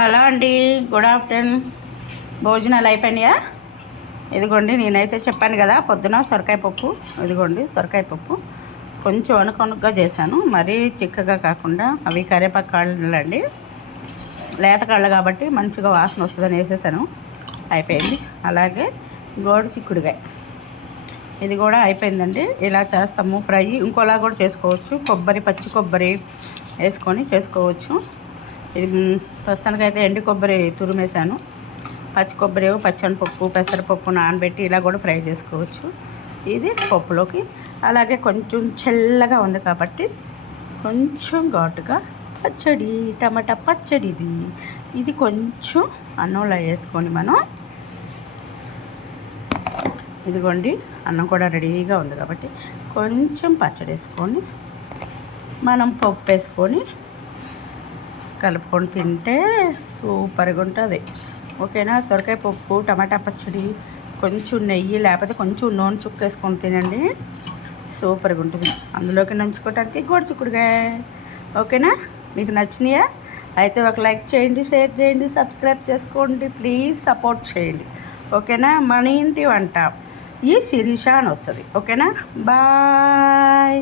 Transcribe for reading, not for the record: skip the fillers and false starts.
Hello అండి, good afternoon. భోజనాలు అయిపోయినాయా? ఇదిగోండి, నేనైతే చెప్పాను కదా పొద్దున సొరకాయ పప్పు. ఇదిగోండి సొరకాయ పప్పు కొంచెం అనుకొనుగ్గా చేశాను, మరీ చిక్కగా కాకుండా. అవి కరివేపాకు కాళ్ళు అండి, లేత కాళ్ళు కాబట్టి మంచిగా వాసన వస్తుందని వేసేసాను. అయిపోయింది. అలాగే గోడు చిక్కుడుగాయ, ఇది కూడా అయిపోయిందండి. ఇలా చేస్తాము ఫ్రై. ఇంకోలా కూడా చేసుకోవచ్చు, కొబ్బరి పచ్చి కొబ్బరి వేసుకొని చేసుకోవచ్చు. ఇది ప్రస్తుతానికైతే ఎండు కొబ్బరి తురిమేసాను. పచ్చి కొబ్బరి, పచ్చనిపప్పు, పెసరపప్పు నానబెట్టి ఇలా కూడా ఫ్రై చేసుకోవచ్చు. ఇది పప్పులోకి. అలాగే కొంచెం చల్లగా ఉంది కాబట్టి కొంచెం ఘాటుగా పచ్చడి, టమాటా పచ్చడి. ఇది కొంచెం అన్నంలో వేసుకొని మనం, ఇదిగోండి అన్నం కూడా రెడీగా ఉంది కాబట్టి కొంచెం పచ్చడి వేసుకొని మనం పప్పు వేసుకొని కలుపుకొని తింటే సూపర్గా ఉంటుంది. ఓకేనా? సొరకాయ పప్పు, టమాటా పచ్చడి, కొంచెం నెయ్యి లేకపోతే కొంచెం నూనె చుక్క వేసుకొని తినండి, సూపర్గా ఉంటుంది. అందులోకి నంచుకోవడానికి గోడు చిక్కుడుగాయ. ఓకేనా? మీకు నచ్చినాయా? అయితే ఒక లైక్ చేయండి, షేర్ చేయండి, సబ్స్క్రైబ్ చేసుకోండి, ప్లీజ్ సపోర్ట్ చేయండి. ఓకేనా? మన ఇంటి వంట ఈ శిరీష అని వస్తుంది. ఓకేనా? బాయ్.